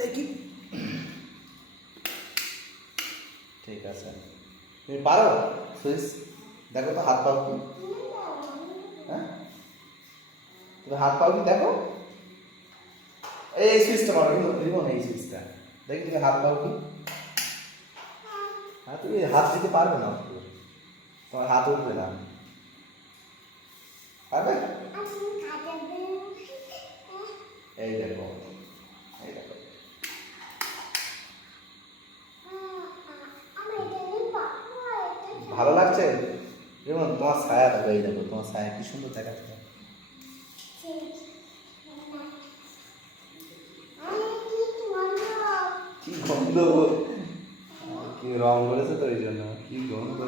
দেখি। ঠিক আছে, তুমি পারো সুইচ? দেখো তো হাত পাও কি। হ্যাঁ, তুমি হাত পাও কি দেখো। এই সুইচটা মারো, রিমোট এই সুইচটা। দেখি তুমি হাত পাও কি। হ্যাঁ, তুমি হাত দিতে পারবে না, তোমার হাত উঠবে না। পারবে? এই দেখো, এই দেখো। ভালো লাগছে? যেমন তোমার ছায়া দেখো, এই দেখো তোমার ছায়া কি সুন্দর দেখাচ্ছে। কি গন্ধ, কি রং করেছে তো এই জন্য, কি গন্ধ।